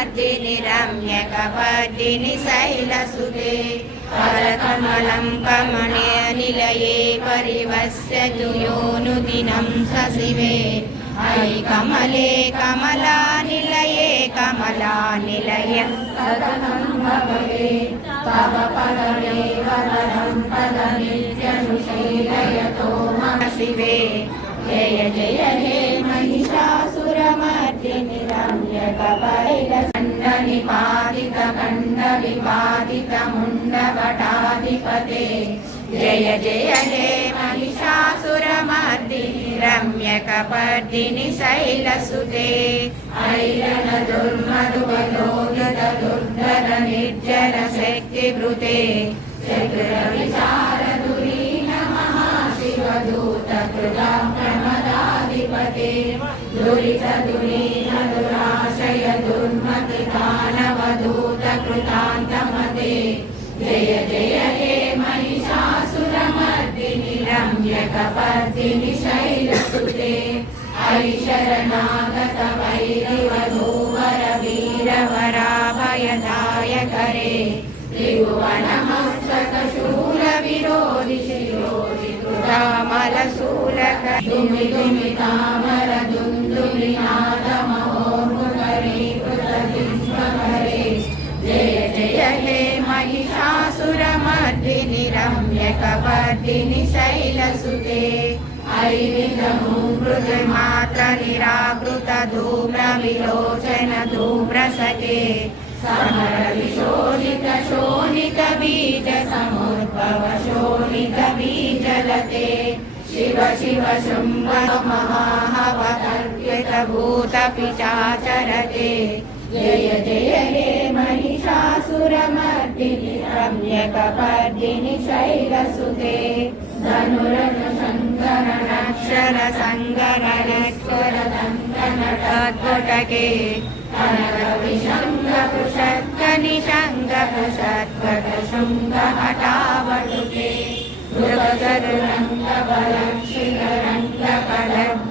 सुरमर्दिनि रम्यकपर्दिनि शैलसुते करकमलं कमनीयनिलये परिवस्यतु योऽनुदिनं सशिवे अयि कमले कमलानिलये कमलानिलये सततं भवते तव पदमेव वरं पदमित्यनुशीलयतो मम शिवे जय जय हे महिषासुरमर्दिनि रम्यकपैलसण्डनिपातितकण्डविपातितमुण्डवटाधिपते जय जय हे महिषासुरमर्दिनि रम्यकपर्दिनि शैलसुते ऐरणदुर्मधुवलोकितदुर्धर निर्जर शक्तिभृते शक्रविचारधुरीन महाशिवदूतकृताप्रमदाधिपते दुरितदुरीन दुराशय दुर्मतिदानवदूतकृतान्तमते जय जय हे महिषासुरमर्दिनि रम्यकपर्दिनि शैलसुते ऐशरणागत वैरिवधूवर वीरवराभयदायकरे त्रिभुवनमस्तकशूलविरोधि शिरोधिकृतामलशूलक दुमिदुमितामर दुन्दुमिनादमहोर्मुखरीकृतदिष्वकरे जय जय हे महिषासुरमर्दिनि रम्यकपर्दिनि शैलसुते ऐविधमूमृतिमात्र निराकृत धूम्रविलोचन धूम्रसखे समर विशोणित शोणित बीज समुद्भव शोणित बीजलते शिव शिव शुम्भ महाहवतर्पित भूत पिशाचरते जय जय हे महिषासुरमर्दिनि रम्यकपर्दिनि शैलसुते धनुरनुशङ्करनक्षर सङ्गरणक्षर दङ्गनटद्वटके कनकविशङ्गपुषत्कनिशङ्गपुषत्कटशृङ्गहटावटुके मृगगरुरङ्गबलक्षिगरङ्गकलद्